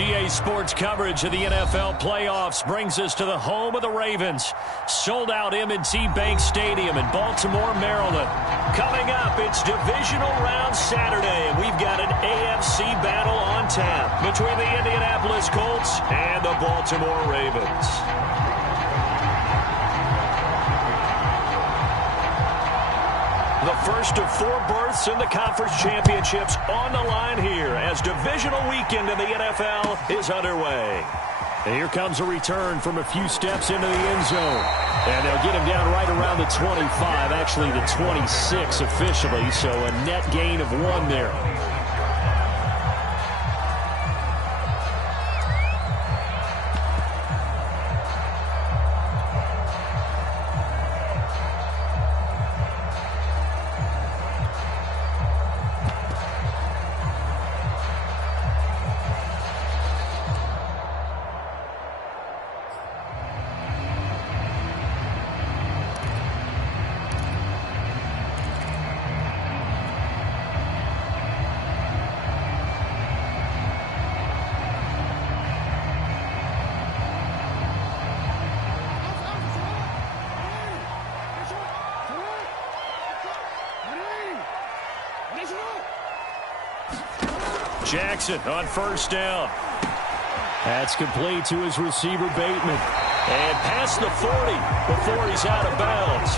UGA Sports coverage of the NFL playoffs brings us to the home of the Ravens. Sold out M&T Bank Stadium in Baltimore, Maryland. Coming up, it's divisional round Saturday, and we've got an AFC battle on tap between the Indianapolis Colts and the Baltimore Ravens. The first of 4 berths in the conference championships on the line here as divisional weekend in the NFL is underway. And here comes a return from a few steps into the end zone. And they'll get him down right around the 25, actually the 26 officially, so a net gain of 1 there. Jackson on first down. That's complete to his receiver, Bateman. And past the 40 before he's out of bounds.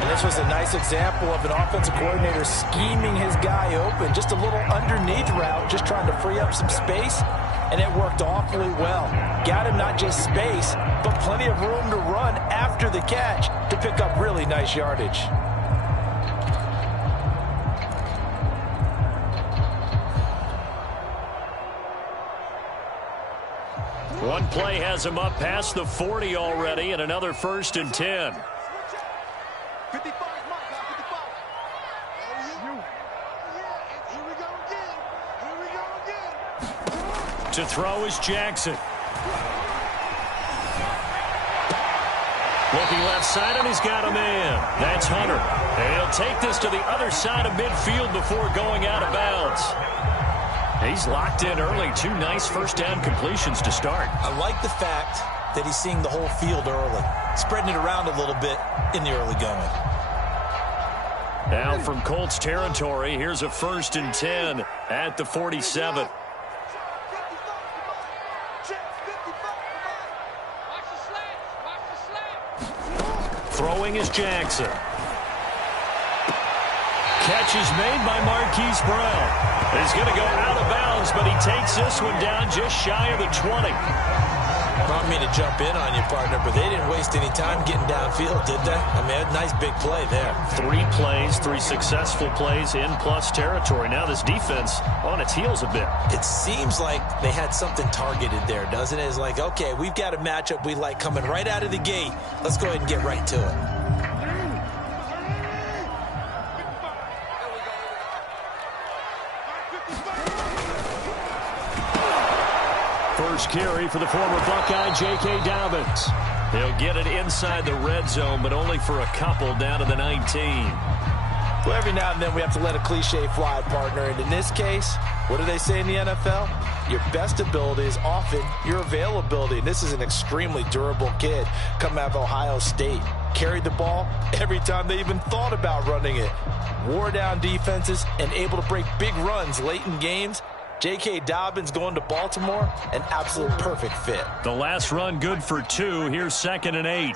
And this was a nice example of an offensive coordinator scheming his guy open. Just a little underneath route, just trying to free up some space. And it worked awfully well. Got him not just space, but plenty of room to run after the catch to pick up really nice yardage. One play has him up past the 40 already, and another 1st and 10. To throw is Jackson. Looking left side, and he's got a man. That's Hunter. And he'll take this to the other side of midfield before going out of bounds. He's locked in early. 2 nice first down completions to start. I like the fact that he's seeing the whole field early, spreading it around a little bit in the early going. Now from Colts territory, here's a 1st and 10 at the 47. Throwing is Jackson. Catch is made by Marquise Brown. He's going to go out of bounds, but he takes this one down just shy of the 20. I don't mean to jump in on you, partner, but they didn't waste any time getting downfield, did they? I mean, a nice big play there. 3 plays, 3 successful plays in plus territory. Now this defense on its heels a bit. It seems like they had something targeted there, doesn't it? It's like, okay, we've got a matchup we like coming right out of the gate. Let's go ahead and get right to it. First carry for the former Buckeye, J.K. Dobbins. He'll get it inside the red zone, but only for a couple down to the 19. Well, every now and then we have to let a cliche fly, partner. And in this case, what do they say in the NFL? Your best ability is often your availability. And this is an extremely durable kid coming out of Ohio State. Carried the ball every time they even thought about running it. Wore down defenses and able to break big runs late in games. J.K. Dobbins going to Baltimore, an absolute perfect fit. The last run good for 2. Here's 2nd and 8.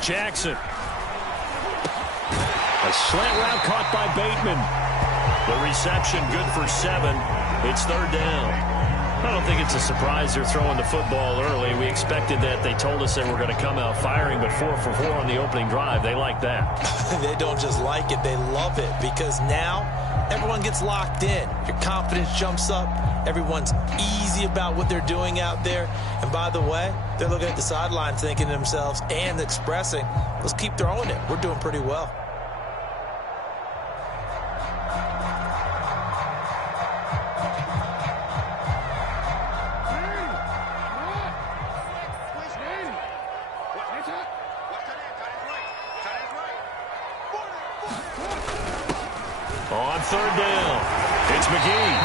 Jackson. A slant route caught by Bateman. The reception good for 7. It's 3rd down. I don't think it's a surprise they're throwing the football early. We expected that. They told us they were going to come out firing, but 4 for 4 on the opening drive. They like that. They don't just like it, they love it, because now everyone gets locked in. Your confidence jumps up. Everyone's easy about what they're doing out there. And by the way, they're looking at the sideline thinking to themselves and expressing, let's keep throwing it. We're doing pretty well. third down. It's McGee.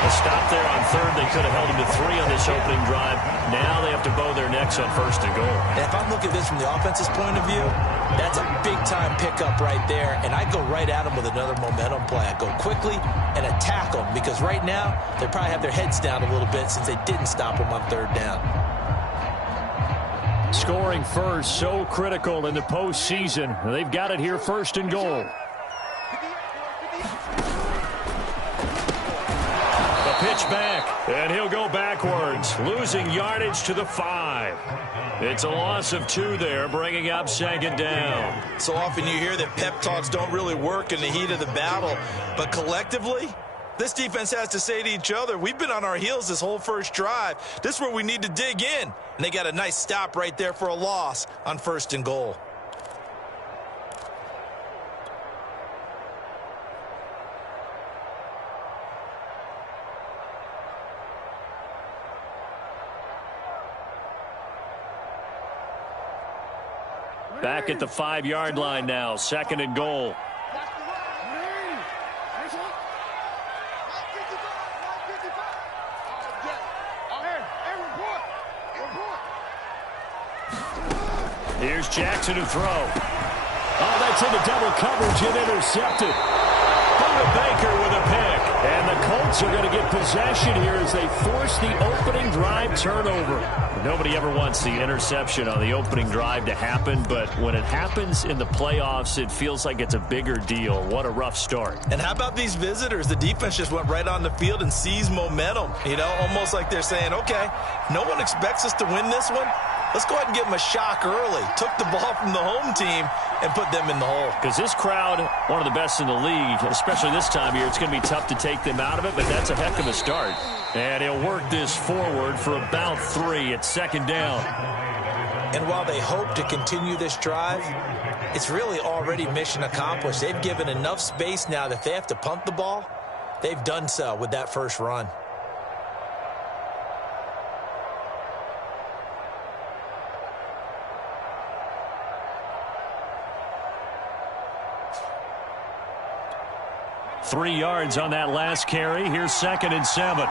A stop there on third. They could have held him to 3 on this opening drive. Now they have to bow their necks on first and goal. And if I'm looking at this from the offense's point of view, that's a big-time pickup right there. And I go right at them with another momentum play. I go quickly and attack them because right now they probably have their heads down a little bit since they didn't stop them on third down. Scoring first, so critical in the postseason. They've got it here, first and goal. Pitch back, and he'll go backwards, losing yardage to the 5. It's a loss of 2 there, bringing up second down. So often you hear that pep talks don't really work in the heat of the battle, but collectively, this defense has to say to each other, we've been on our heels this whole first drive. This is where we need to dig in. And they got a nice stop right there for a loss on first and goal. Back at the 5-yard line now, second and goal. Here's Jackson to throw. Oh, that's into double coverage and intercepted. Buda Baker with a pick. And the Colts are going to get possession here as they force the opening drive turnover. Nobody ever wants the interception on the opening drive to happen, but when it happens in the playoffs, it feels like it's a bigger deal. What a rough start. And how about these visitors? The defense just went right on the field and seized momentum. You know, almost like they're saying, okay, no one expects us to win this one. Let's go ahead and give them a shock early. Took the ball from the home team and put them in the hole. Because this crowd, one of the best in the league, especially this time of year, it's going to be tough to take them out of it, but that's a heck of a start. And he'll work this forward for about 3 at second down. And while they hope to continue this drive, it's really already mission accomplished. They've given enough space now that if they have to punt the ball, they've done so with that first run. Three yards on that last carry. Here's second and 7.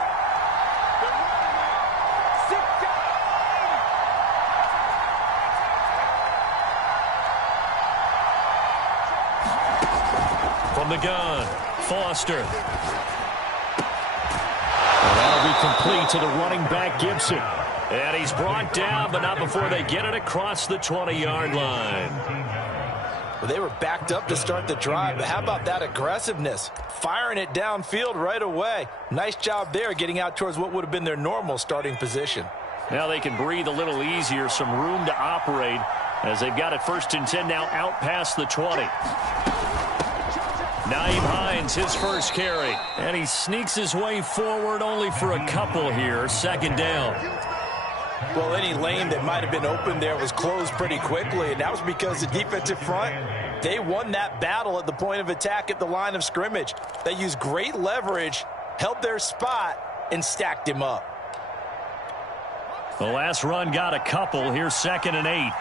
From the gun, Foster. And that'll be complete to the running back, Gibson. And he's brought down, but not before they get it across the 20-yard line. Well, they were backed up to start the drive, but how about that aggressiveness? Firing it downfield right away. Nice job there getting out towards what would have been their normal starting position. Now they can breathe a little easier, some room to operate as they've got it first and 10 now out past the 20. Nyheim Hines, his first carry, and he sneaks his way forward only for a couple here, second down. Well, any lane that might have been open there was closed pretty quickly, and that was because the defensive front, they won that battle at the point of attack at the line of scrimmage. They used great leverage, held their spot, and stacked him up. The last run got a couple. Here's second and 8.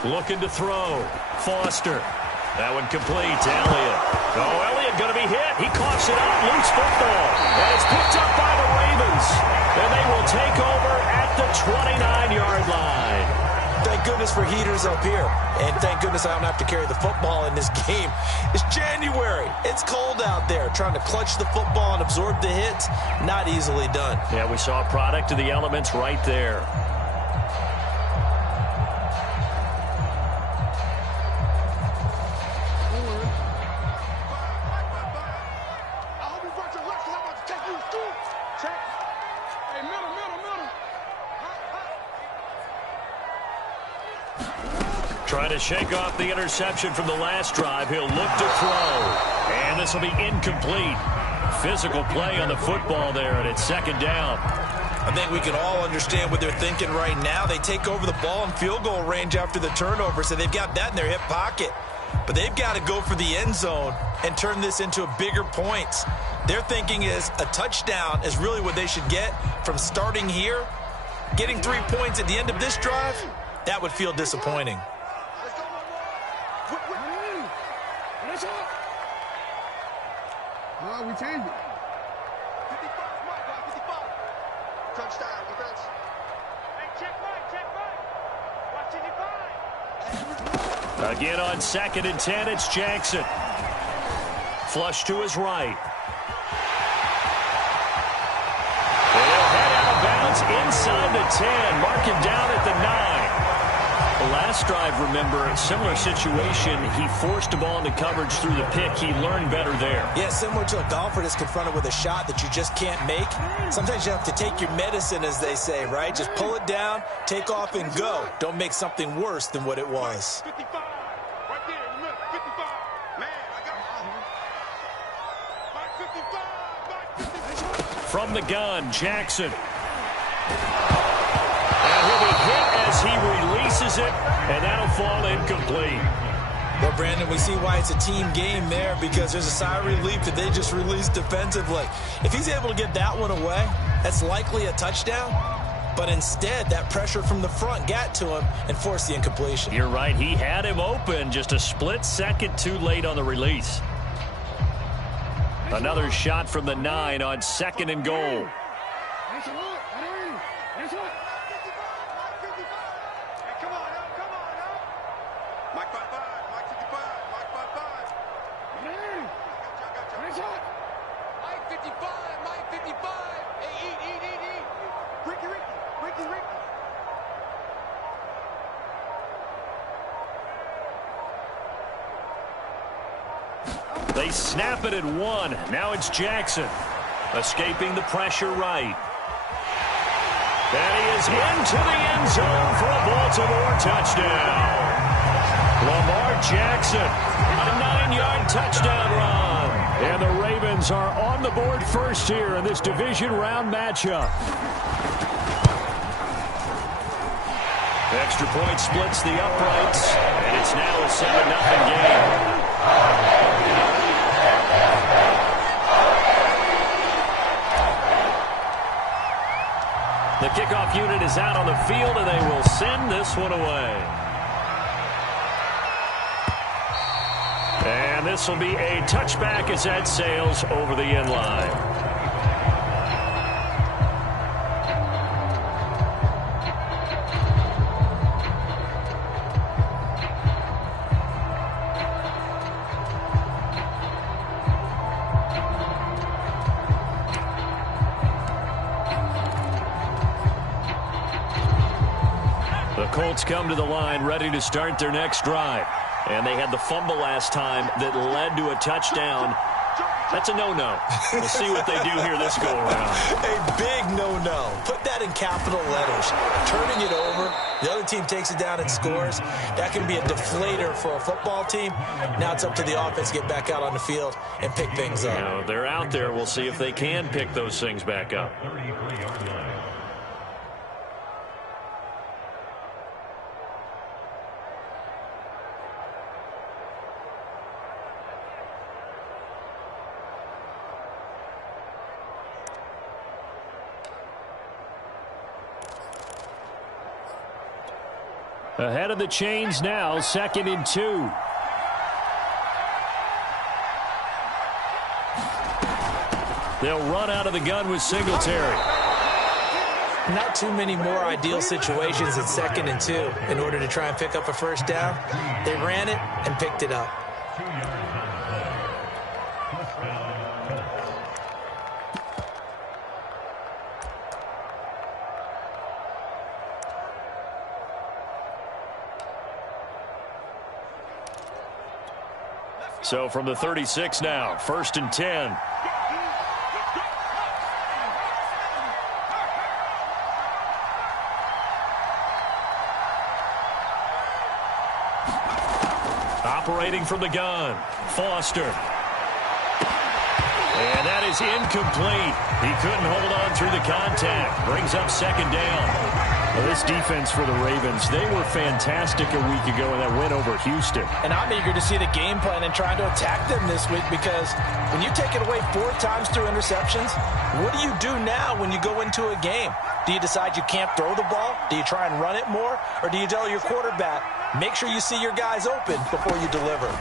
Looking to throw. Foster. That one complete to Elliott. Oh, Elliott going to be hit. He coughs it up. Loose football. And it's picked up by the Ravens. And they will take over at the 29-yard line. Thank goodness for heaters up here. And thank goodness I don't have to carry the football in this game. It's January. It's cold out there. Trying to clutch the football and absorb the hits, not easily done. Yeah, we saw a product of the elements right there. Trying to shake off the interception from the last drive. He'll look to throw. And this will be incomplete. Physical play on the football there, and it's second down. I think we can all understand what they're thinking right now. They take over the ball in field goal range after the turnover, so they've got that in their hip pocket. but they've got to go for the end zone and turn this into a bigger points. Their thinking is a touchdown is really what they should get from starting here. Getting 3 points at the end of this drive, that would feel disappointing. We changed it. 55. Touchdown, defense. Hey, check right. Watch it, Again on 2nd and 10, it's Jackson. Flush to his right. They'll head out of bounds inside the 10. Mark him down at the 9. The last drive, remember, similar situation. He forced the ball into coverage through the pick. He learned better there. Yeah, similar to a golfer that's confronted with a shot that you just can't make. Sometimes you have to take your medicine, as they say, right? Just pull it down, take off, and go. Don't make something worse than what it was. 55. Right there, look, 55. Man, I got 55. From the gun, Jackson. And he'll be hit as he releases it, and that'll fall incomplete. Well, Brandon, we see why it's a team game there, because there's a sigh of relief that they just released defensively. If he's able to get that one away, that's likely a touchdown. But instead, that pressure from the front got to him and forced the incompletion. You're right. He had him open, just a split second too late on the release. Another shot from the 9 on 2nd and goal. They snap it at 1. Now it's Jackson. Escaping the pressure right. And he is into the end zone for a Baltimore touchdown. Lamar Jackson, a 9-yard touchdown run. And the Ravens are on the board first here in this division round matchup. Extra point splits the uprights, and it's now a 7-0 game. The kickoff unit is out on the field, and they will send this one away. And this will be a touchback as that sails over the end line. Colts come to the line ready to start their next drive. And they had the fumble last time that led to a touchdown. That's a no-no. We'll see what they do here this go-around. A big no-no. Put that in capital letters. Turning it over, the other team takes it down and scores. That can be a deflator for a football team. Now it's up to the offense to get back out on the field and pick things up. You know, they're out there. We'll see if they can pick those things back up. Ahead of the chains now, 2nd and 2. They'll run out of the gun with Singletary. Not too many more ideal situations at 2nd and 2 in order to try and pick up a first down. They ran it and picked it up. So from the 36 now, 1st and 10. Operating from the gun, Foster. And that is incomplete. He couldn't hold on through the contact. Brings up 2nd down. Well, this defense for the Ravens, they were fantastic a week ago in that win over Houston. And I'm eager to see the game plan and trying to attack them this week, because when you take it away 4 times through interceptions, what do you do now when you go into a game? Do you decide you can't throw the ball? Do you try and run it more? Or do you tell your quarterback, make sure you see your guys open before you deliver?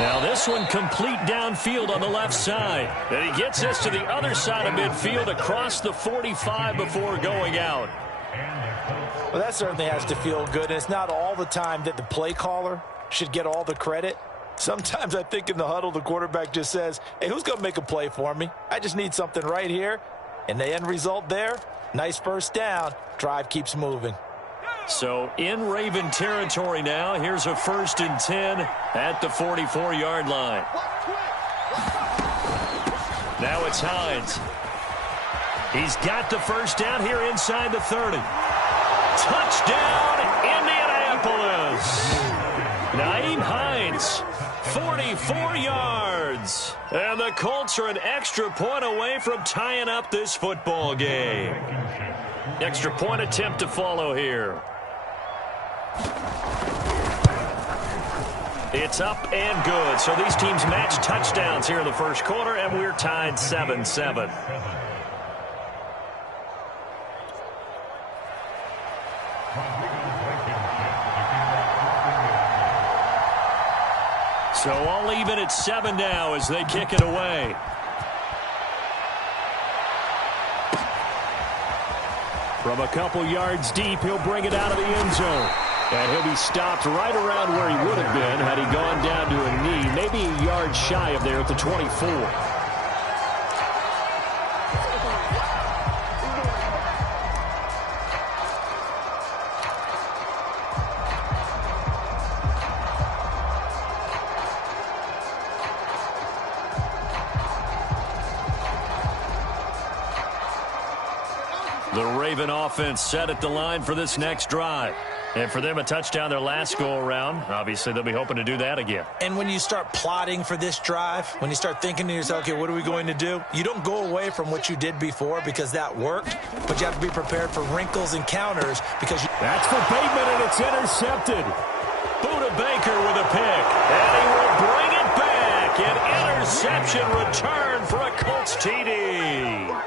Now this one complete downfield on the left side. And he gets this to the other side of midfield across the 45 before going out. Well, that certainly has to feel good. And it's not all the time that the play caller should get all the credit. Sometimes I think in the huddle, the quarterback just says, hey, who's going to make a play for me? I just need something right here. And the end result there, nice first down. Drive keeps moving. So in Raven territory now. Here's a 1st and 10 at the 44-yard line. Now it's Hines. He's got the first down here inside the 30. Touchdown, Indianapolis. Nyheim Hines, 44 yards. And the Colts are an extra point away from tying up this football game. Extra point attempt to follow here. It's up and good. So these teams match touchdowns here in the first quarter, and we're tied 7-7. So all even at 7 now as they kick it away. From a couple yards deep, he'll bring it out of the end zone. And he'll be stopped right around where he would have been had he gone down to a knee, maybe a yard shy of there at the 24. The Raven offense set at the line for this next drive. And for them, a touchdown their last go-around. Obviously, they'll be hoping to do that again. And when you start plotting for this drive, when you start thinking to yourself, okay, what are we going to do? You don't go away from what you did before because that worked, but you have to be prepared for wrinkles and counters because That's for Bateman, and it's intercepted. Buda Baker with a pick, and he will bring it back. An interception return for a Colts TD.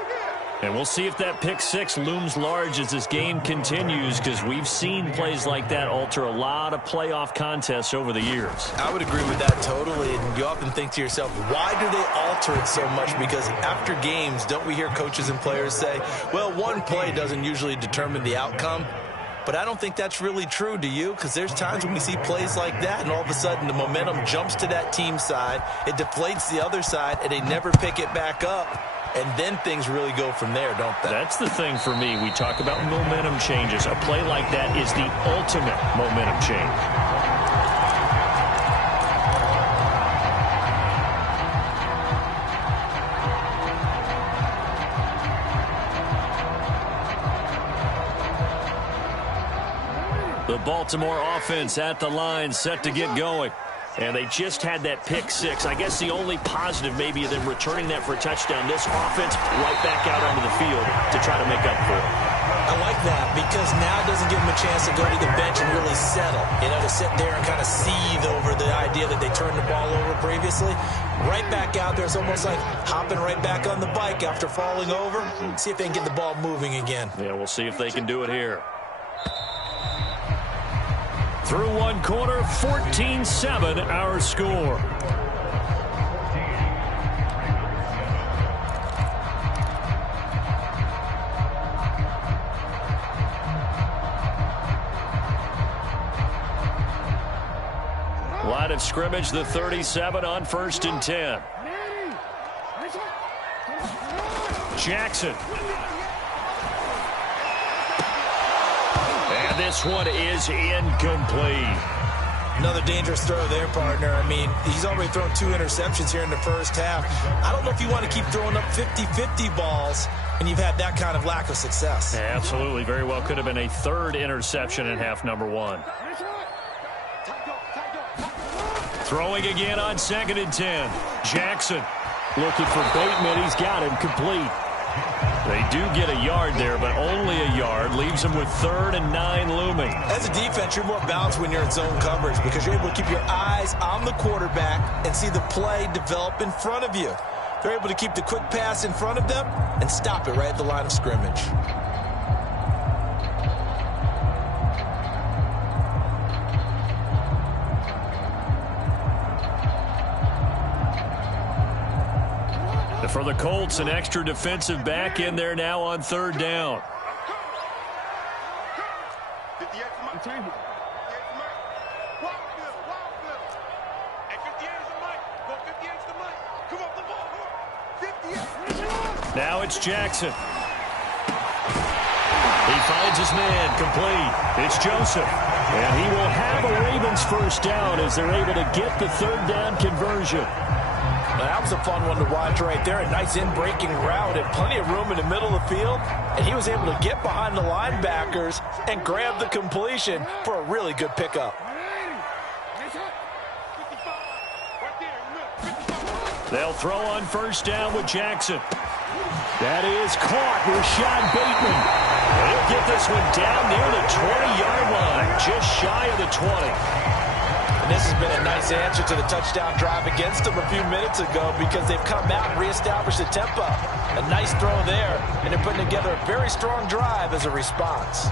And we'll see if that pick 6 looms large as this game continues, because we've seen plays like that alter a lot of playoff contests over the years. I would agree with that totally. And you often think to yourself, why do they alter it so much? Because after games, don't we hear coaches and players say, well, one play doesn't usually determine the outcome. But I don't think that's really true, do you? Because there's times when we see plays like that, and all of a sudden the momentum jumps to that team side. It deflates the other side, and they never pick it back up. And then things really go from there, don't they? That's the thing for me. We talk about momentum changes. A play like that is the ultimate momentum change. The Baltimore offense at the line, set to get going. And they just had that pick 6. I guess the only positive maybe of them returning that for a touchdown. This offense right back out onto the field to try to make up for it. I like that because now it doesn't give them a chance to go to the bench and really settle. You know, to sit there and kind of seethe over the idea that they turned the ball over previously. Right back out there. It's almost like hopping right back on the bike after falling over. See if they can get the ball moving again. Yeah, we'll see if they can do it here. Through one quarter, 14-7 our score. Line of scrimmage, the 37 on 1st and 10. Jackson. And this one is incomplete. Another dangerous throw there, partner. I mean, he's already thrown 2 interceptions here in the first half. I don't know if you want to keep throwing up 50-50 balls when you've had that kind of lack of success. Yeah, absolutely. Very well could have been a 3rd interception in half number 1. Throwing again on 2nd and 10. Jackson looking for Bateman. He's got him complete. They do get a yard there, but only a yard. Leaves them with 3rd and 9 looming. As a defense, you're more balanced when you're in zone coverage because you're able to keep your eyes on the quarterback and see the play develop in front of you. They're able to keep the quick pass in front of them and stop it right at the line of scrimmage. For the Colts, an extra defensive back in there now on 3rd down. Now it's Jackson. He finds his man, complete. It's Joseph. And he will have a Ravens first down as they're able to get the 3rd down conversion. That was a fun one to watch right there. A nice in-breaking route and plenty of room in the middle of the field. And he was able to get behind the linebackers and grab the completion for a really good pickup. They'll throw on first down with Jackson. That is caught. Rashad Bateman. He'll get this one down near the 20-yard line, just shy of the 20. And this has been a nice answer to the touchdown drive against them a few minutes ago because they've come out and reestablished the tempo. A nice throw there, and they're putting together a very strong drive as a response.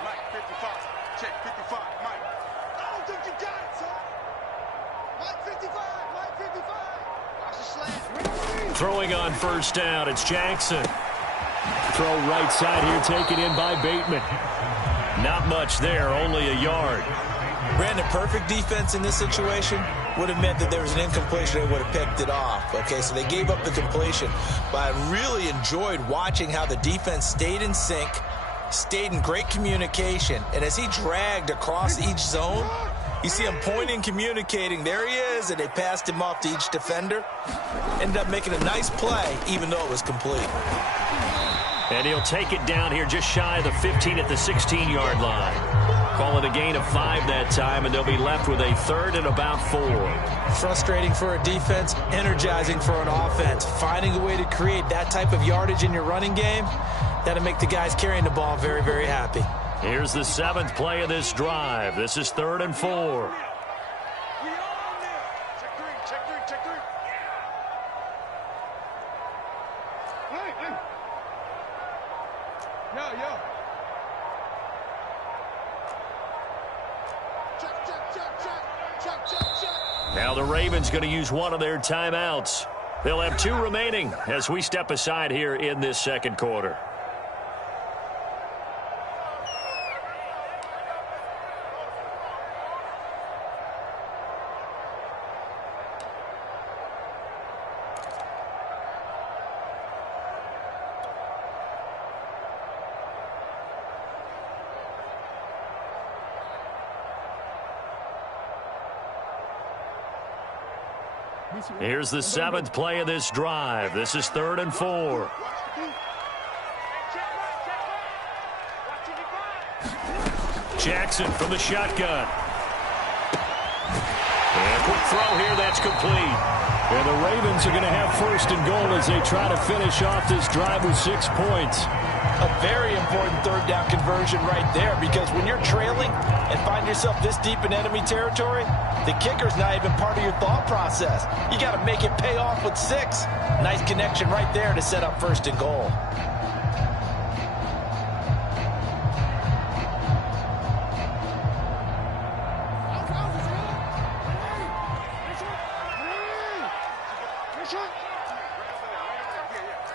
Mike, 55. Check 55, Mike. I don't think you got it, son. Mike 55, Mike 55. Watch the slant. Throwing on first down, it's Jackson. Throw right side here, taken in by Bateman. Not much there, only a yard. Brandon, perfect defense in this situation would have meant that there was an incompletion. They would have picked it off. Okay, so they gave up the completion. But I really enjoyed watching how the defense stayed in sync, stayed in great communication. And as he dragged across each zone, you see him pointing, communicating. There he is, and they passed him off to each defender. Ended up making a nice play, even though it was complete. And he'll take it down here just shy of the 15 at the 16-yard line. Call it a gain of 5 that time, and they'll be left with a 3rd and about 4. Frustrating for a defense, energizing for an offense. Finding a way to create that type of yardage in your running game, that'll make the guys carrying the ball very, very happy. Here's the 7th play of this drive. This is 3rd and 4. Check 3. Hey. Yo. Check. Now the Ravens going to use one of their timeouts. They'll have 2 remaining as we step aside here in this second quarter. Here's the 7th play of this drive. This is 3rd and 4. Jackson from the shotgun. And a quick throw here, that's complete. And the Ravens are going to have 1st and goal as they try to finish off this drive with 6 points. A very important 3rd down conversion right there, because when you're trailing and find yourself this deep in enemy territory, the kicker's not even part of your thought process. You got to make it pay off with 6. Nice connection right there to set up 1st and goal.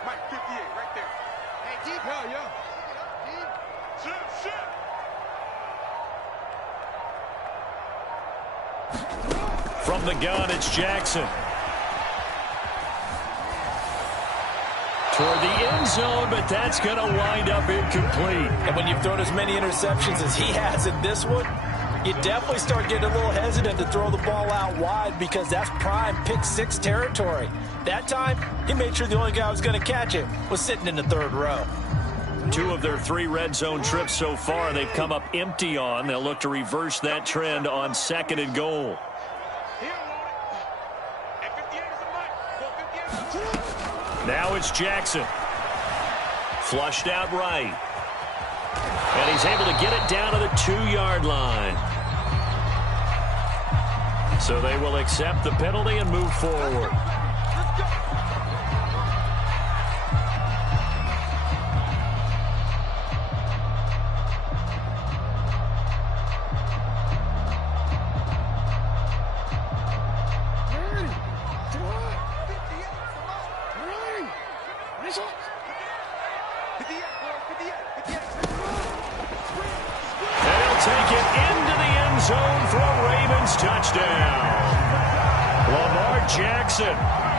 Mike 58, right there. Hey, deep. Yo. Shit. From the gun, it's Jackson. Toward the end zone, but that's going to wind up incomplete. And when you've thrown as many interceptions as he has in this one, you definitely start getting a little hesitant to throw the ball out wide, because that's prime pick 6 territory. That time, he made sure the only guy who was going to catch it was sitting in the 3rd row. 2 of their 3 red zone trips so far, they've come up empty on. They'll look to reverse that trend on 2nd and goal. Now it's Jackson. Flushed out right. And he's able to get it down to the 2-yard line. So they will accept the penalty and move forward.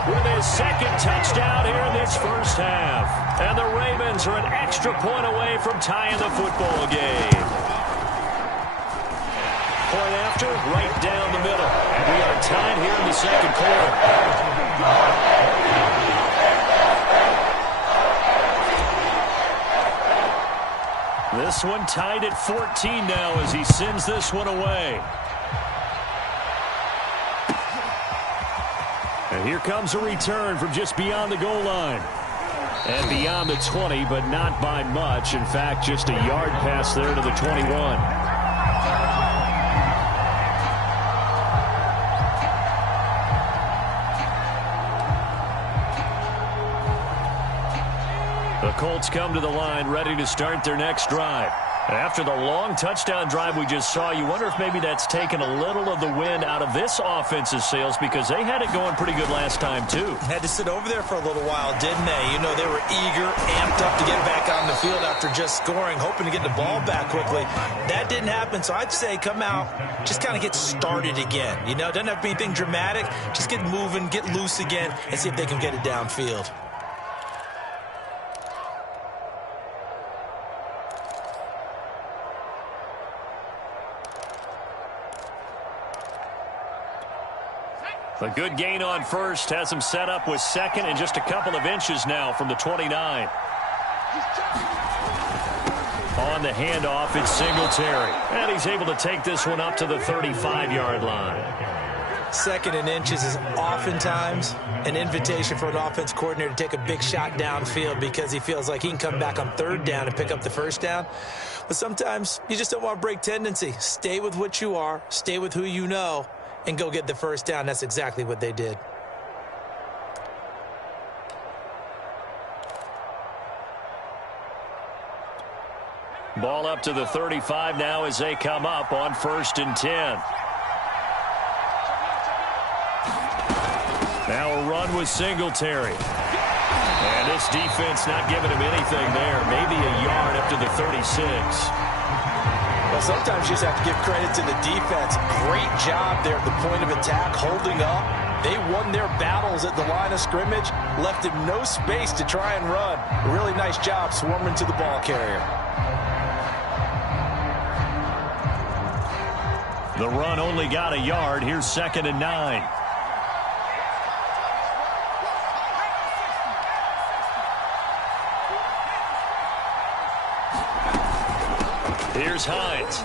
With his 2nd touchdown here in this first half. And the Ravens are an extra point away from tying the football game. Point after, right down the middle. And we are tied here in the 2nd quarter. This one tied at 14 now as he sends this one away. And here comes a return from just beyond the goal line. And beyond the 20, but not by much. In fact, just a yard pass there to the 21. The Colts come to the line ready to start their next drive. After the long touchdown drive we just saw, you wonder if maybe that's taken a little of the wind out of this offense's sails because they had it going pretty good last time, too. Had to sit over there for a little while, didn't they? You know, they were eager, amped up to get back on the field after just scoring, hoping to get the ball back quickly. That didn't happen, so I'd say come out, just kind of get started again. You know, doesn't have to be anything dramatic. Just get moving, get loose again, and see if they can get it downfield. A good gain on first has him set up with 2nd and just a couple of inches now from the 29. On the handoff, it's Singletary. And he's able to take this one up to the 35-yard line. 2nd and inches is oftentimes an invitation for an offense coordinator to take a big shot downfield because he feels like he can come back on 3rd down and pick up the 1st down. But sometimes you just don't want to break tendency. Stay with what you are, stay with who you know, and go get the 1st down. That's exactly what they did. Ball up to the 35 now as they come up on 1st and 10. Now a run with Singletary. And this defense not giving him anything there. Maybe a yard up to the 36. Well, sometimes you just have to give credit to the defense. Great job there at the point of attack, holding up. They won their battles at the line of scrimmage, left him no space to try and run. A really nice job swarming to the ball carrier. The run only got a yard. Here's 2nd and 9. Here's Hines.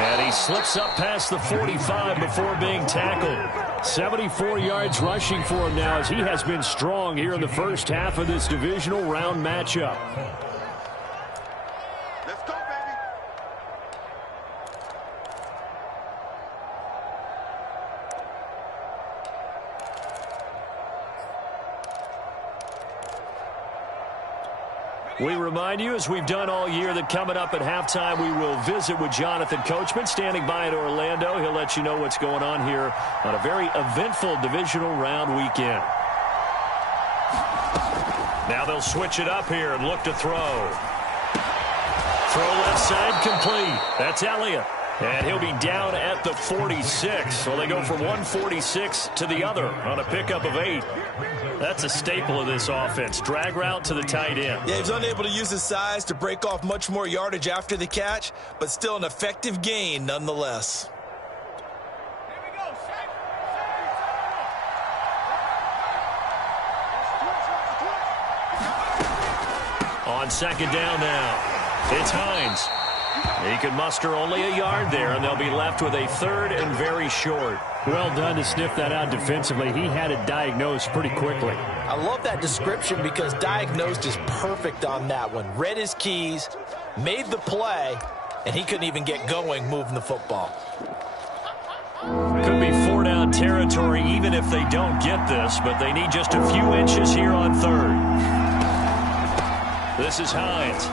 And he slips up past the 45 before being tackled. 74 yards rushing for him now as he has been strong here in the first half of this divisional round matchup. Let's go, baby. We remind you, as we've done all year, that coming up at halftime, we will visit with Jonathan Coachman, standing by in Orlando. He'll let you know what's going on here on a very eventful divisional round weekend. Now they'll switch it up here and look to throw. Throw left side complete. That's Elliott. And he'll be down at the 46. So they go from 146 to the other on a pickup of 8. That's a staple of this offense. Drag route to the tight end. Yeah, he was unable to use his size to break off much more yardage after the catch, but still an effective gain nonetheless. On second down now, it's Hines. He can muster only a yard there, and they'll be left with a third and very short. Well done to sniff that out defensively. He had it diagnosed pretty quickly. I love that description because diagnosed is perfect on that one. Read his keys, made the play, and he couldn't even get going moving the football. Could be 4-down territory even if they don't get this, but they need just a few inches here on third. This is Hines.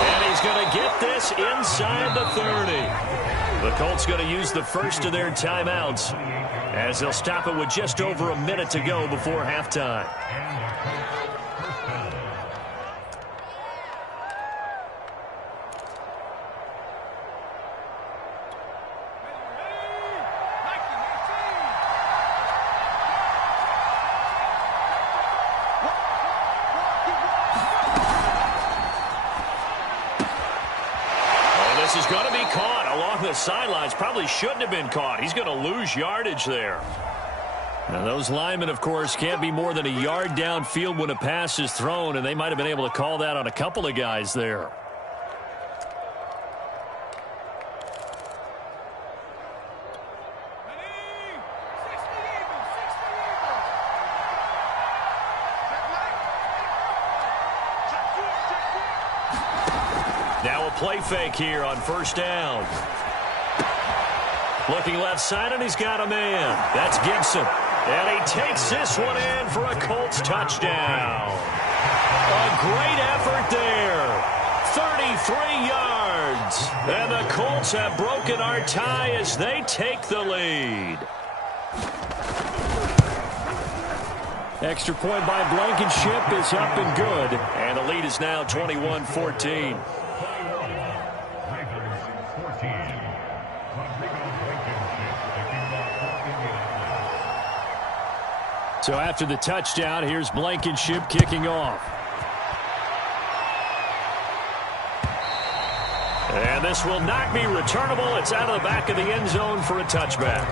And he's going to get this inside the 30. The Colts going to use the first of their timeouts as they'll stop it with just over a minute to go before halftime. This is going to be caught along the sidelines. Probably shouldn't have been caught. He's going to lose yardage there. Now, those linemen, of course, can't be more than a yard downfield when a pass is thrown, and they might have been able to call that on a couple of guys there. Now a play fake here on first down. Looking left side, and he's got a man. That's Gibson. And he takes this one in for a Colts touchdown. A great effort there. 33 yards. And the Colts have broken our tie as they take the lead. Extra point by Blankenship is up and good. And the lead is now 21-14. So after the touchdown, here's Blankenship kicking off. And this will not be returnable. It's out of the back of the end zone for a touchback.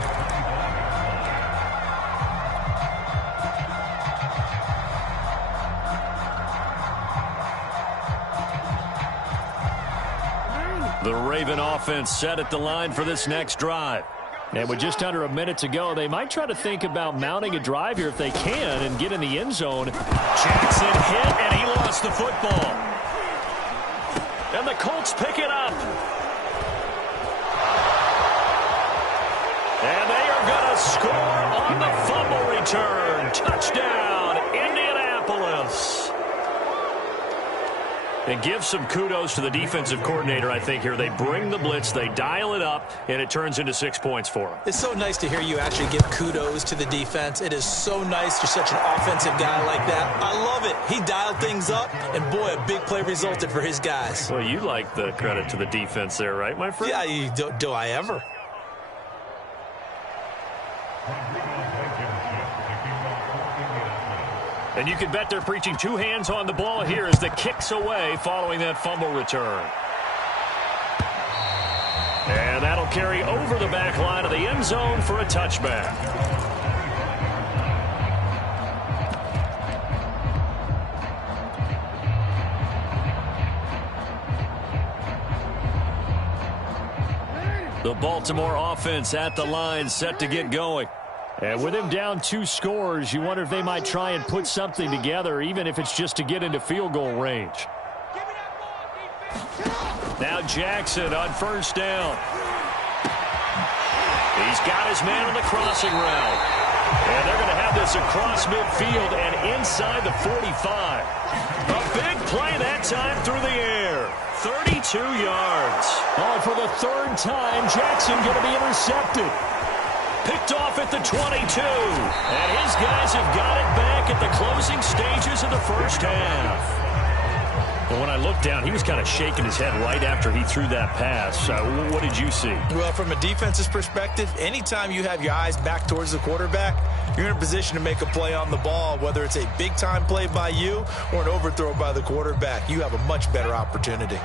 The Raven offense set at the line for this next drive. And with just under a minute to go, they might try to think about mounting a drive here if they can and get in the end zone. Jackson hit, and he lost the football. And the Colts pick it up. And they are going to score on the fumble return. Touchdown, Indianapolis. And give some kudos to the defensive coordinator, I think, here. They bring the blitz, they dial it up, and it turns into 6 points for them. It's so nice to hear you actually give kudos to the defense. It is so nice. You're such an offensive guy like that. I love it. He dialed things up, and boy, a big play resulted for his guys. Well, you like the credit to the defense there, right, my friend? Yeah, do I ever? And you can bet they're preaching two hands on the ball here as the kick's away following that fumble return. And that'll carry over the back line of the end zone for a touchback. The Baltimore offense at the line, set to get going. And with him down 2 scores, you wonder if they might try and put something together, even if it's just to get into field goal range. Now Jackson on first down. He's got his man on the crossing route. And they're going to have this across midfield and inside the 45. A big play that time through the air. 32 yards. Oh, for the 3rd time, Jackson going to be intercepted. Picked off at the 22. And his guys have got it back at the closing stages of the first half. Well, when I looked down, he was kind of shaking his head right after he threw that pass. What did you see? Well, from a defense's perspective, anytime you have your eyes back towards the quarterback, you're in a position to make a play on the ball, whether it's a big-time play by you or an overthrow by the quarterback. You have a much better opportunity.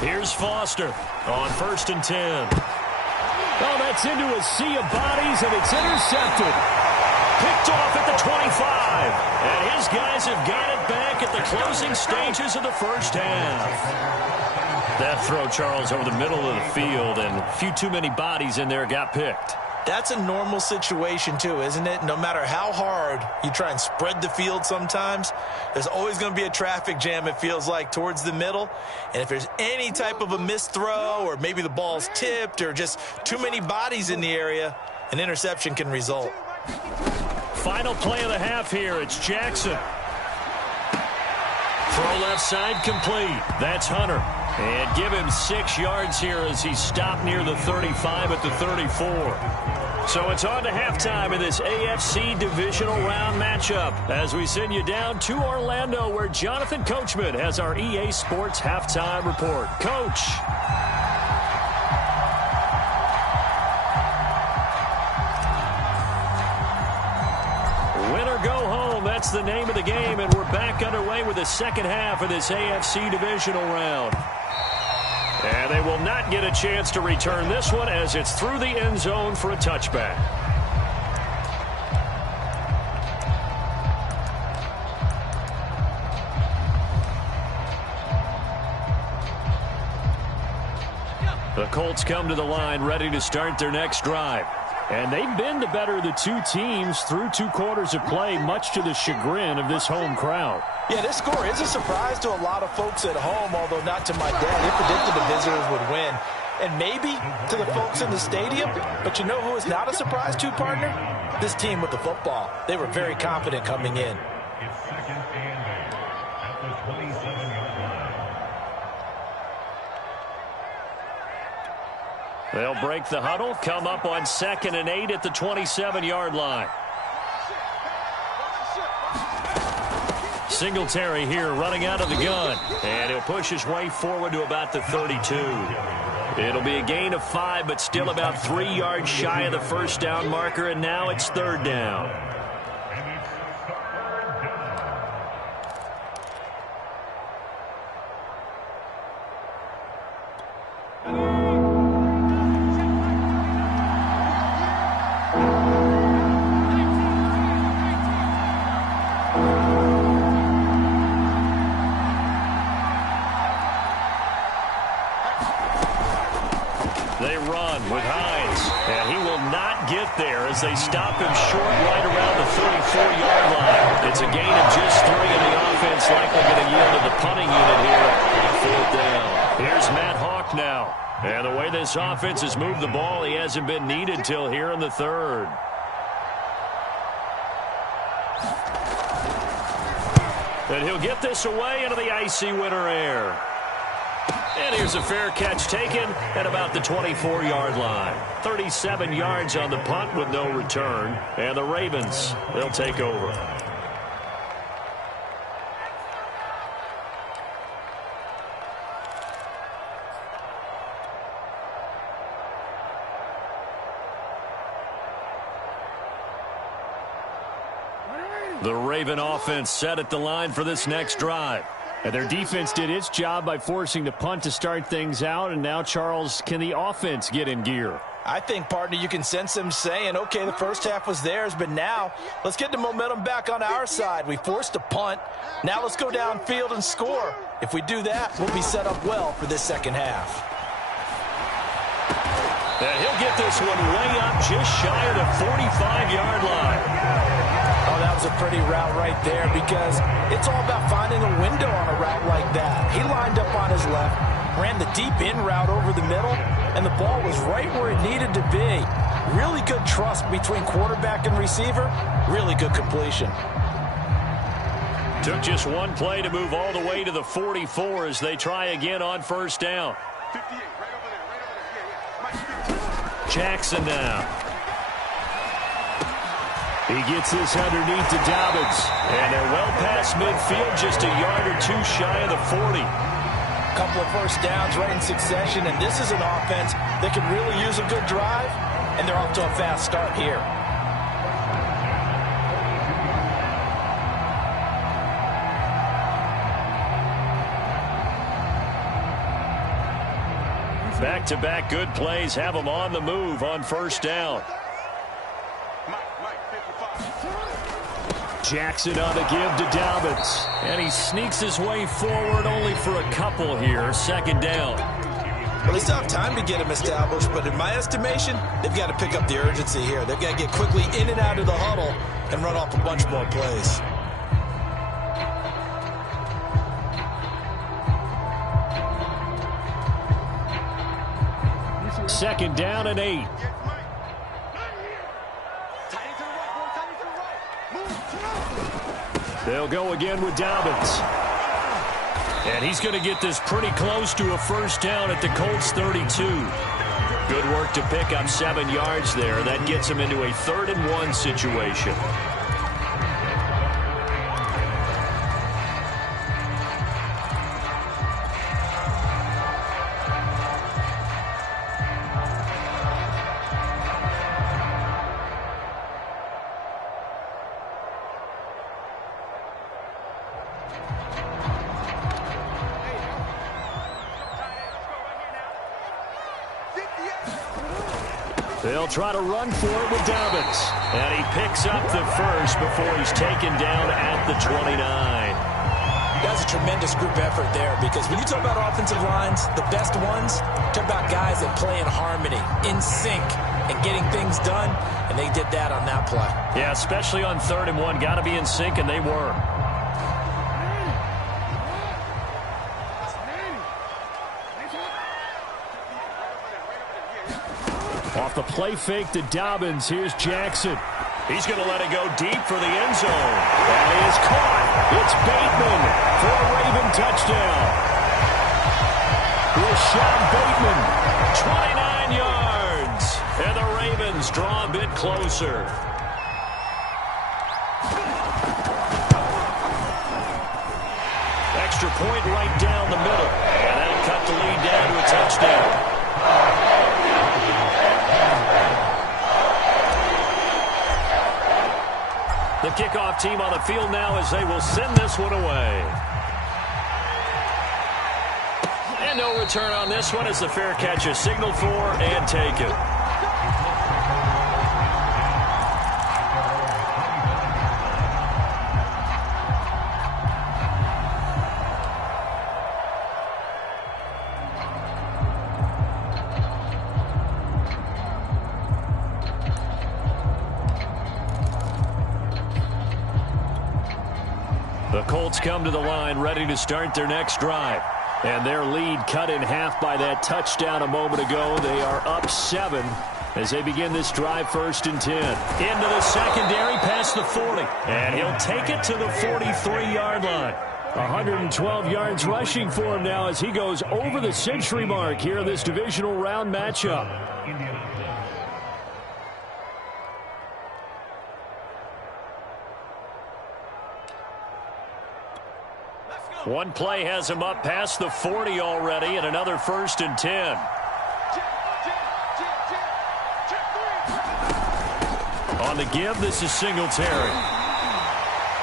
Here's Foster on 1st and 10. Oh, that's into a sea of bodies, and it's intercepted. Picked off at the 25. And his guys have got it back at the closing stages of the first half. That throw, Charles, over the middle of the field, and a few too many bodies in there got picked. That's a normal situation, too, isn't it? No matter how hard you try and spread the field sometimes, there's always going to be a traffic jam, it feels like, towards the middle. And if there's any type of a missed throw or maybe the ball's tipped or just too many bodies in the area, an interception can result. Final play of the half here. It's Jackson. Throw left side complete. That's Hunter. And give him 6 yards here as he stopped near the 35 at the 34. So it's on to halftime in this AFC divisional round matchup as we send you down to Orlando where Jonathan Coachman has our EA Sports halftime report. Coach. Win or go home, that's the name of the game, and we're back underway with the second half of this AFC divisional round. And they will not get a chance to return this one as it's through the end zone for a touchback. The Colts come to the line ready to start their next drive. And they've been the better of the two teams through 2 quarters of play, much to the chagrin of this home crowd. Yeah, this score is a surprise to a lot of folks at home, although not to my dad. He predicted the visitors would win. And maybe to the folks in the stadium. But you know who is not a surprise to, partner? This team with the football. They were very confident coming in. They'll break the huddle, come up on 2nd and 8 at the 27-yard line. Singletary here running out of the gun. And he'll push his way forward to about the 32. It'll be a gain of 5, but still about 3 yards shy of the first down marker, and now it's 3rd down. They stop him short right around the 34-yard line. It's a gain of just 3, and the offense likely going to yield to the punting unit here on 4th down. Here's Matt Hawk now. And the way this offense has moved the ball, he hasn't been needed till here in the 3rd. And he'll get this away into the icy winter air. And here's a fair catch taken at about the 24-yard line. 37 yards on the punt with no return. And the Ravens, they'll take over. The Raven offense set at the line for this next drive. And their defense did its job by forcing the punt to start things out. And now, Charles, can the offense get in gear? I think, partner, you can sense them saying, okay, the first half was theirs, but now let's get the momentum back on our side. We forced a punt. Now let's go downfield and score. If we do that, we'll be set up well for this second half. And he'll get this one way up just shy of the 45-yard line. Oh, that was a pretty route right there because it's all about finding a window on a route like that. He lined up on his left, ran the deep in route over the middle, and the ball was right where it needed to be. Really good trust between quarterback and receiver. Really good completion. Took just one play to move all the way to the 44 as they try again on 1st down. 58, right over there, yeah. Jackson now. He gets this underneath to Dobbins. And they're well past midfield, just a yard or 2 shy of the 40. Couple of first downs right in succession, and this is an offense that can really use a good drive, and they're off to a fast start here. Back-to-back good plays have them on the move on first down. Jackson on the give to Dobbins. And he sneaks his way forward only for a couple here. Second down. Well, they still have time to get him established, but in my estimation, they've got to pick up the urgency here. They've got to get quickly in and out of the huddle and run off a bunch more plays. Second down and 8. They'll go again with Dobbins. And he's going to get this pretty close to a first down at the Colts 32. Good work to pick up 7 yards there. That gets him into a 3rd-and-1 situation. They'll try to run for it with Dobbins. And he picks up the first before he's taken down at the 29. That's a tremendous group effort there, because when you talk about offensive lines, the best ones, talk about guys that play in harmony, in sync, and getting things done, and they did that on that play. Yeah, especially on 3rd and 1. Got to be in sync, and they were. Off the play fake to Dobbins, here's Jackson. He's going to let it go deep for the end zone. That is caught. It's Bateman for a Raven touchdown. Rashad Bateman, 29 yards. And the Ravens draw a bit closer. Extra point right down the middle. And that'll cut the lead down to a touchdown. The kickoff team on the field now as they will send this one away. And no return on this one as the fair catch is signaled for and taken. The Colts come to the line ready to start their next drive. And their lead cut in half by that touchdown a moment ago. They are up 7 as they begin this drive 1st and 10. Into the secondary past the 40. And he'll take it to the 43-yard line. 112 yards rushing for him now as he goes over the century mark here in this divisional round matchup. One play has him up past the 40 already, and another 1st and 10. On the give, this is Singletary.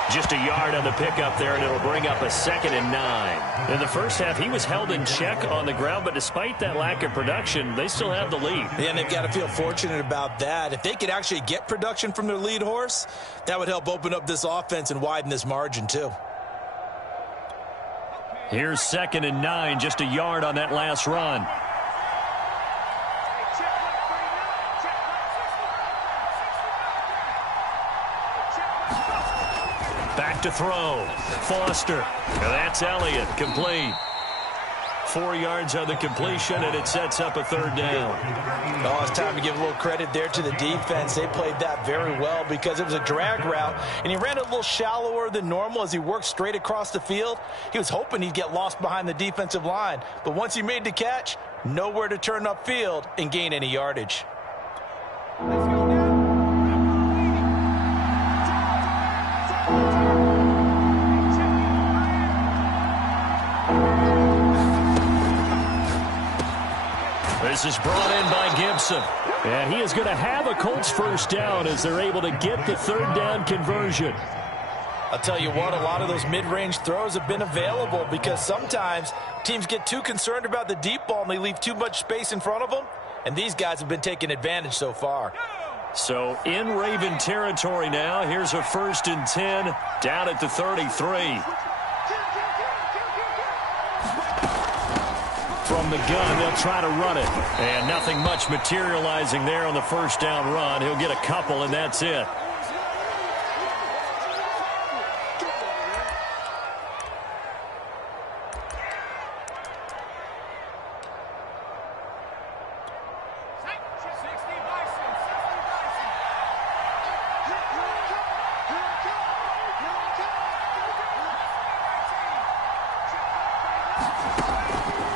Just a yard on the pickup there, and it'll bring up a 2nd and 9. In the first half, he was held in check on the ground, but despite that lack of production, they still have the lead. Yeah, and they've got to feel fortunate about that. If they could actually get production from their lead horse, that would help open up this offense and widen this margin, too. Here's 2nd and 9, just a yard on that last run. Back to throw. Foster. And that's Elliott. Complete. 4 yards on the completion, and it sets up a 3rd down. Oh, it's time to give a little credit there to the defense. They played that very well because it was a drag route, and he ran a little shallower than normal as he worked straight across the field. He was hoping he'd get lost behind the defensive line, but once he made the catch, nowhere to turn upfield and gain any yardage. This is brought in by Gibson. And he is going to have a Colts 1st down as they're able to get the 3rd down conversion. I'll tell you what, a lot of those mid-range throws have been available because sometimes teams get too concerned about the deep ball and they leave too much space in front of them, and these guys have been taking advantage so far. So in Raven territory now. Here's a 1st and 10 down at the 33. From the gun, they'll try to run it. And nothing much materializing there on the 1st down run. He'll get a couple, and that's it.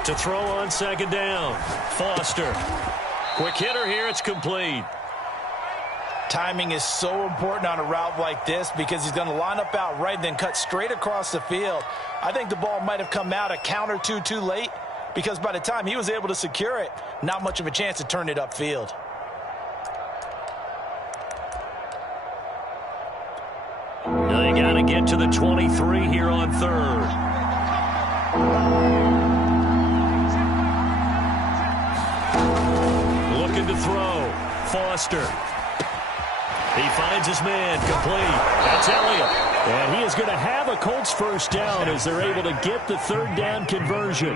To throw on 2nd down. Foster. Quick hitter here. It's complete. Timing is so important on a route like this because he's going to line up out right and then cut straight across the field. I think the ball might have come out a count or two too late because by the time he was able to secure it, not much of a chance to turn it upfield. They got to get to the 23 here on 3rd. Looking to throw. Foster. He finds his man. Complete. That's Elliott. And he is going to have a Colts 1st down as they're able to get the 3rd down conversion.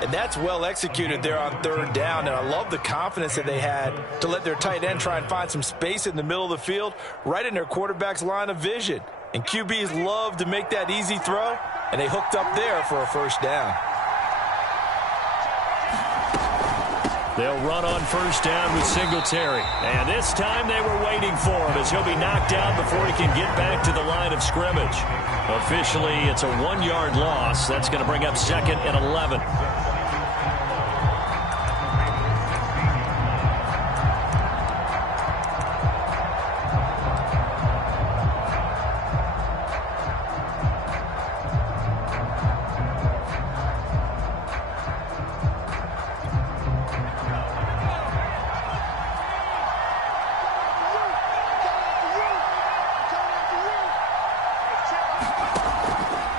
And that's well executed there on 3rd down. And I love the confidence that they had to let their tight end try and find some space in the middle of the field right in their quarterback's line of vision. And QBs love to make that easy throw, and they hooked up there for a 1st down. They'll run on 1st down with Singletary. And this time they were waiting for him as he'll be knocked down before he can get back to the line of scrimmage. Officially, it's a 1-yard loss. That's going to bring up 2nd and 11.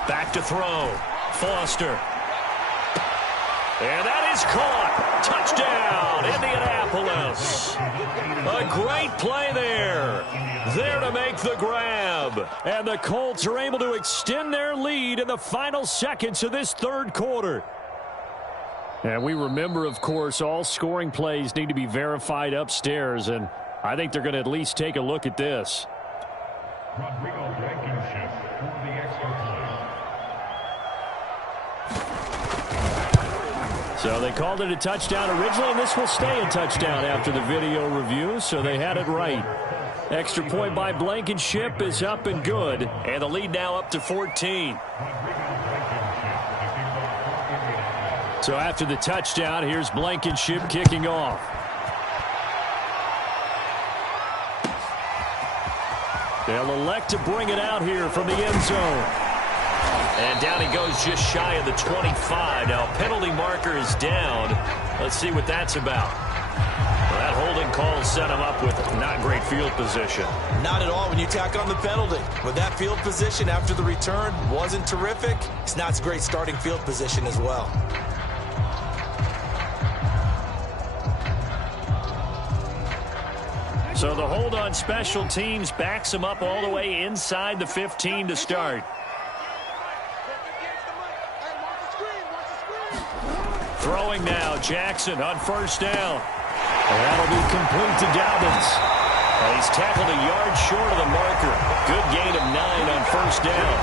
Back to throw. Foster. And that is caught. Touchdown, Indianapolis. A great play there. There to make the grab. And the Colts are able to extend their lead in the final seconds of this 3rd quarter. And we remember, of course, all scoring plays need to be verified upstairs. And I think they're going to at least take a look at this. So they called it a touchdown originally, and this will stay a touchdown after the video review, so they had it right. Extra point by Blankenship is up and good, and the lead now up to 14. So after the touchdown, here's Blankenship kicking off. They'll elect to bring it out here from the end zone. And down he goes just shy of the 25. Now, penalty marker is down. Let's see what that's about. Well, that holding call set him up with not great field position. Not at all when you tack on the penalty. With that field position after the return wasn't terrific, it's not a great starting field position as well. So the hold on special teams backs him up all the way inside the 15 to start. Throwing now, Jackson on 1st down. And that'll be complete to Dobbins. And he's tackled a yard short of the marker. Good gain of 9 on 1st down.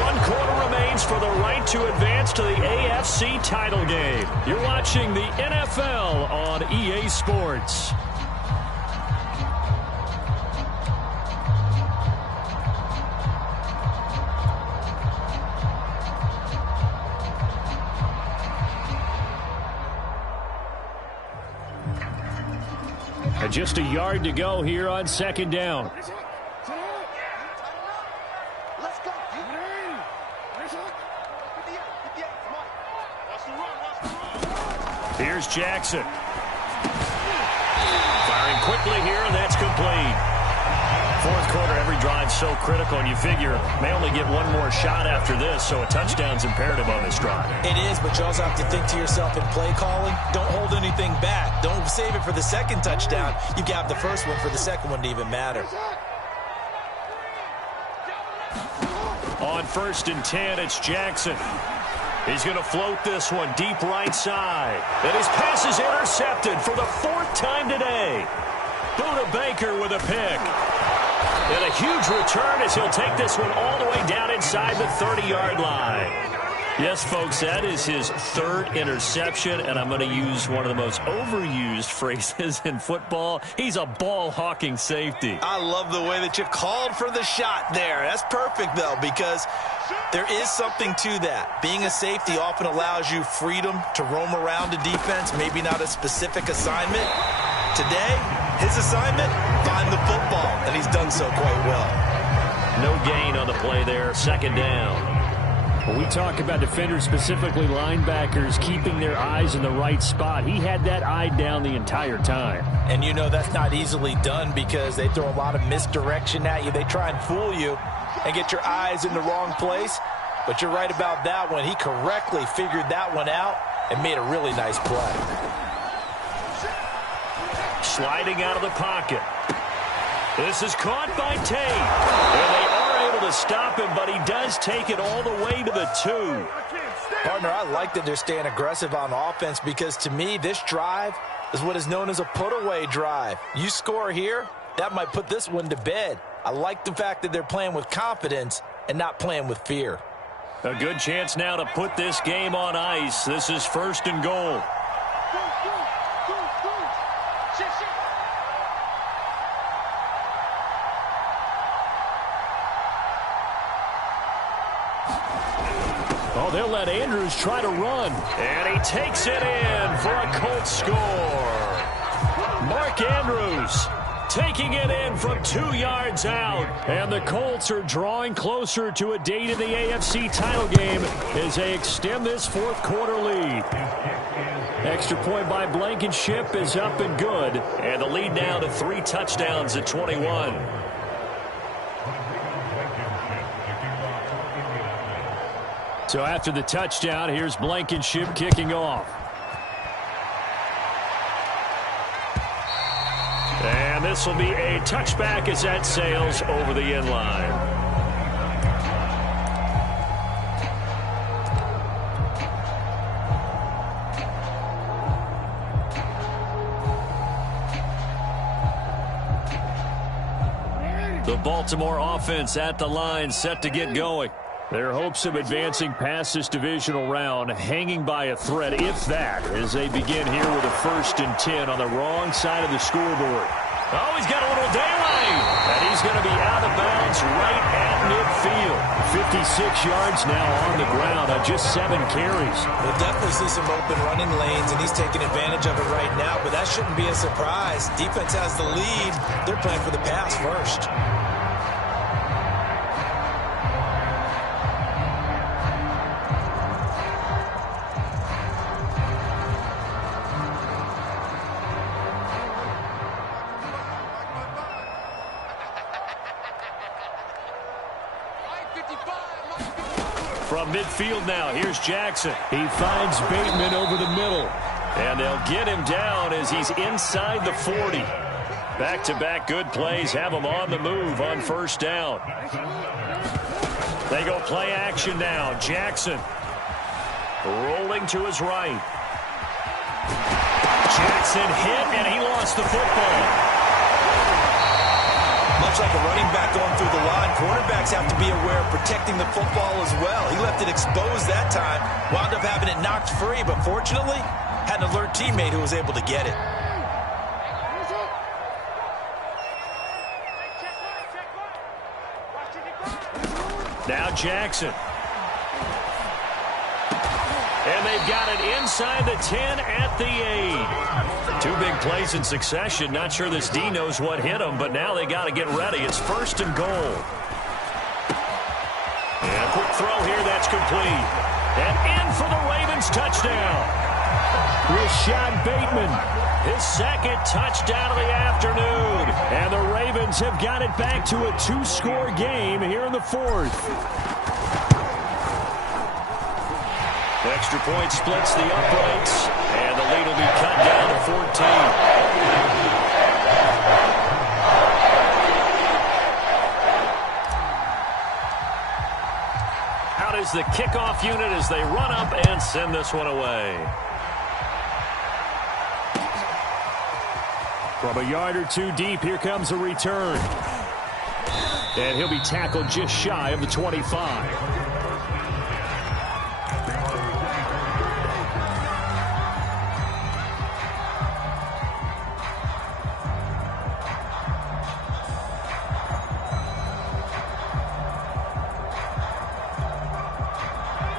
1 quarter remains for the right to advance to the AFC title game. You're watching the NFL on EA Sports. And just a yard to go here on 2nd down. Here's Jackson. Firing quickly here, and that's complete. fourth quarter, every drive's so critical, and you figure may only get one more shot after this, so a touchdown's imperative on this drive. It is, but you also have to think to yourself in play calling, don't hold anything back. Don't save it for the second touchdown. You got the first one for the second one to even matter. On 1st and 10, it's Jackson. He's going to float this one deep right side. And his pass is intercepted for the 4th time today. Buda Baker with a pick. And a huge return as he'll take this one all the way down inside the 30-yard line. Yes, folks, that is his 3rd interception, and I'm going to use one of the most overused phrases in football. He's a ball-hawking safety. I love the way that you called for the shot there. That's perfect, though, because there is something to that. Being a safety often allows you freedom to roam around a defense, maybe not a specific assignment. Today, his assignment, find the football, and he's done so quite well. No gain on the play there, 2nd down. When we talk about defenders, specifically linebackers, keeping their eyes in the right spot, he had that eye down the entire time. And you know that's not easily done because they throw a lot of misdirection at you. They try and fool you and get your eyes in the wrong place. But you're right about that one. He correctly figured that one out and made a really nice play. Sliding out of the pocket. This is caught by Tate. And they are able to stop him, but he does take it all the way to the 2. Partner, I like that they're staying aggressive on offense because to me, this drive is what is known as a put-away drive. You score here, that might put this one to bed. I like the fact that they're playing with confidence and not playing with fear. A good chance now to put this game on ice. This is 1st and goal. Oh, they'll let Andrews try to run. And he takes it in for a Colts score. Mark Andrews taking it in from 2 yards out. And the Colts are drawing closer to a date in the AFC title game as they extend this 4th quarter lead. Extra point by Blankenship is up and good. And the lead now to 3 touchdowns at 21. So after the touchdown, here's Blankenship kicking off. And this will be a touchback as that sails over the end line. The Baltimore offense at the line, set to get going. Their hopes of advancing past this divisional round hanging by a thread, if that, as they begin here with a 1st and 10 on the wrong side of the scoreboard. Oh, he's got a little daylight, and he's going to be out of bounds right at midfield. 56 yards now on the ground on just 7 carries. We'll definitely see some open running lanes, and he's taking advantage of it right now, but that shouldn't be a surprise. Defense has the lead. They're playing for the pass first. From midfield now, here's Jackson. He finds Bateman over the middle. And they'll get him down as he's inside the 40. Back-to-back good plays have him on the move on 1st down. They go play action now. Jackson rolling to his right. Jackson hit, and he lost the football. Much like a running back going through the line, quarterbacks have to be aware of protecting the football as well. He left it exposed that time, wound up having it knocked free, but fortunately, had an alert teammate who was able to get it. Now Jackson. And they've got it inside the 10 at the 8. 2 big plays in succession. Not sure this D knows what hit him, but now they got to get ready. It's 1st and goal. And a quick throw here. That's complete. And in for the Ravens touchdown. Rashad Bateman, his 2nd touchdown of the afternoon. And the Ravens Ravens have got it back to a 2-score game here in the fourth. Extra point splits the uprights, and the lead will be cut down to 14. Out is the kickoff unit as they run up and send this one away. From a yard or two deep, here comes a return. And he'll be tackled just shy of the 25.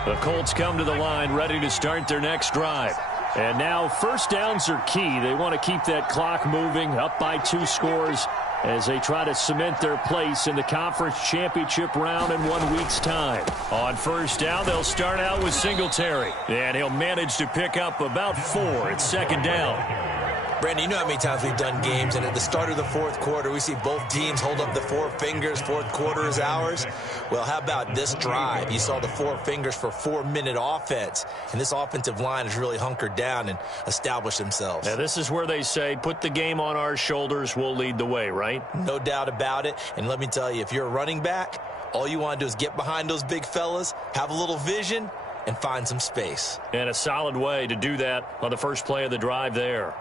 The Colts come to the line ready to start their next drive. And now first downs are key. They want to keep that clock moving, up by 2 scores as they try to cement their place in the conference championship round in 1 week's time. On first down, they'll start out with Singletary. And he'll manage to pick up about 4 at second down. Brandon, you know how many times we've done games, and at the start of the fourth quarter, we see both teams hold up the 4 fingers, fourth quarter is ours. Well, how about this drive? You saw the 4 fingers for 4-minute offense, and this offensive line has really hunkered down and established themselves. Now, this is where they say, put the game on our shoulders, we'll lead the way, right? No doubt about it, and let me tell you, if you're a running back, all you want to do is get behind those big fellas, have a little vision, and find some space. And a solid way to do that on the first play of the drive there.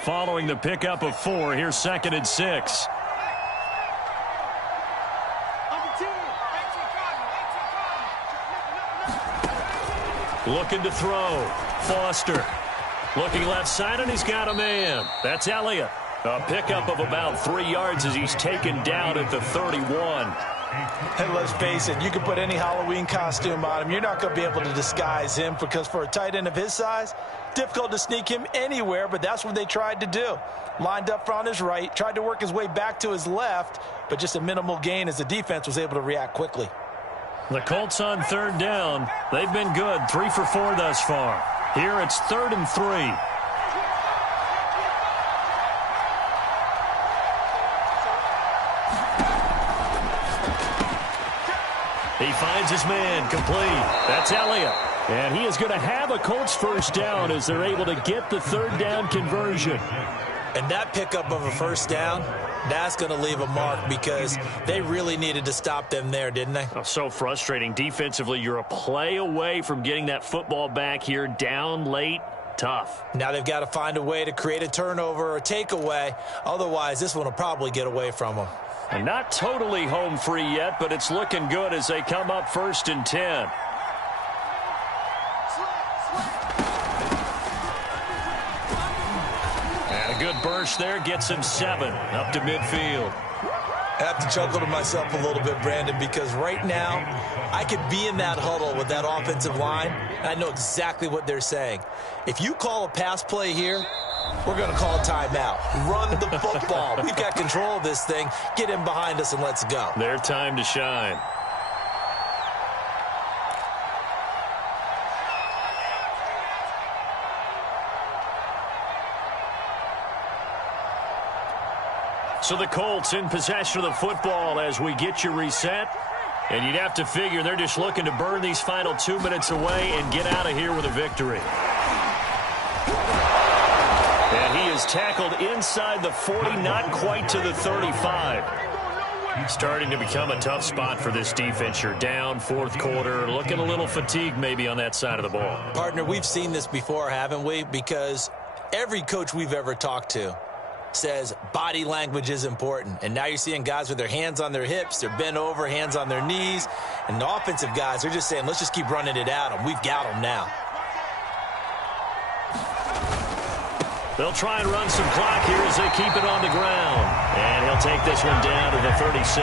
Following the pickup of 4, here's 2nd and 6. Looking to throw. Foster. Looking left side, and he's got a man. That's Elliott. A pickup of about 3 yards as he's taken down at the 31. And let's face it, you can put any Halloween costume on him. You're not going to be able to disguise him because for a tight end of his size, difficult to sneak him anywhere, but that's what they tried to do. Lined up on his right, tried to work his way back to his left, but just a minimal gain as the defense was able to react quickly. The Colts on third down. They've been good, 3 for 4 thus far. Here it's 3rd and 3. He finds his man, complete. That's Elliott. And he is going to have a Colts first down as they're able to get the 3rd down conversion. And that pickup of a first down, that's going to leave a mark because they really needed to stop them there, didn't they? Oh, so frustrating. Defensively, you're a play away from getting that football back here, down late. Tough. Now they've got to find a way to create a turnover or a takeaway. Otherwise, this one will probably get away from them. And not totally home free yet, but it's looking good as they come up 1st and 10. And a good burst there gets him 7 up to midfield. I have to chuckle to myself a little bit, Brandon, because right now I could be in that huddle with that offensive line, and I know exactly what they're saying. If you call a pass play here, we're going to call a timeout. Run the football. We've got control of this thing. Get in behind us and let's go. Their time to shine. So the Colts in possession of the football as we get you reset. And you'd have to figure they're just looking to burn these final 2 minutes away and get out of here with a victory. And he is tackled inside the 40, not quite to the 35. Starting to become a tough spot for this defense. You're down, 4th quarter, looking a little fatigued maybe on that side of the ball. Partner, we've seen this before, haven't we? Because every coach we've ever talked to says body language is important. And now you're seeing guys with their hands on their hips, they're bent over, hands on their knees. And the offensive guys are just saying, let's just keep running it at them. We've got them now. They'll try and run some clock here as they keep it on the ground. And he'll take this one down to the 36.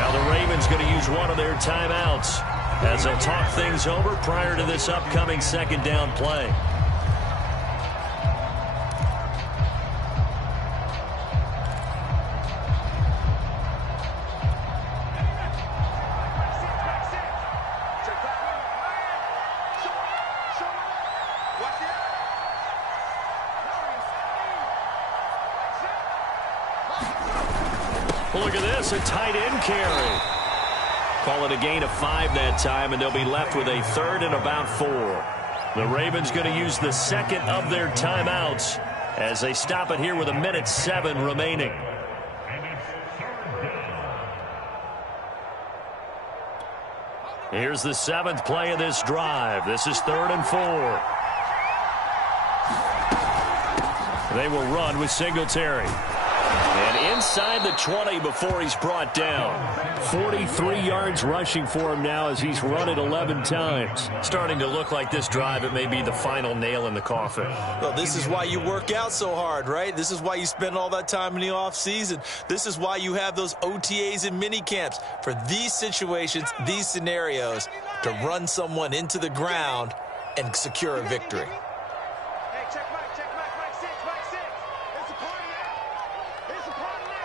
Now the Ravens going to use one of their timeouts as they'll talk things over prior to this upcoming 2nd down play. Well, look at this, a tight end carry. Call it a gain of 5 that time, and they'll be left with a 3rd and about 4. The Ravens going to use the second of their timeouts as they stop it here with 1:07 remaining. Here's the 7th play of this drive. This is 3rd and 4. They will run with Singletary. And inside the 20 before he's brought down. 43 yards rushing for him now as he's run it 11 times. Starting to look like this drive, it may be the final nail in the coffin. Well, this is why you work out so hard, right? This is why you spend all that time in the offseason. This is why you have those OTAs and mini camps for these situations, these scenarios, to run someone into the ground and secure a victory. Hey, check Mike 6, Mike 6. It's a party now. It's a party now.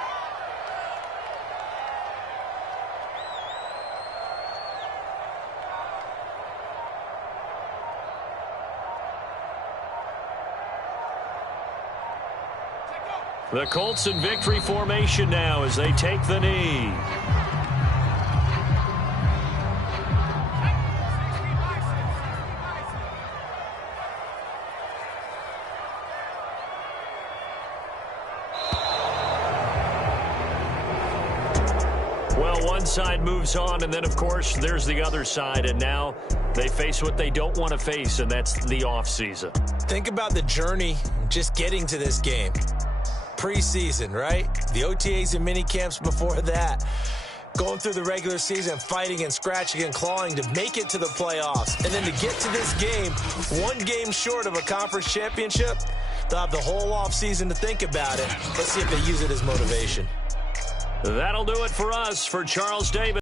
The Colts in victory formation now as they take the knee. Well, one side moves on, and then, of course, there's the other side, and now they face what they don't want to face, and that's the offseason. Think about the journey just getting to this game. Preseason, right? The OTAs and mini camps before that. Going through the regular season, fighting and scratching and clawing to make it to the playoffs. And then to get to this game, one game short of a conference championship, they'll have the whole offseason to think about it. Let's see if they use it as motivation. That'll do it for us. For Charles Davis.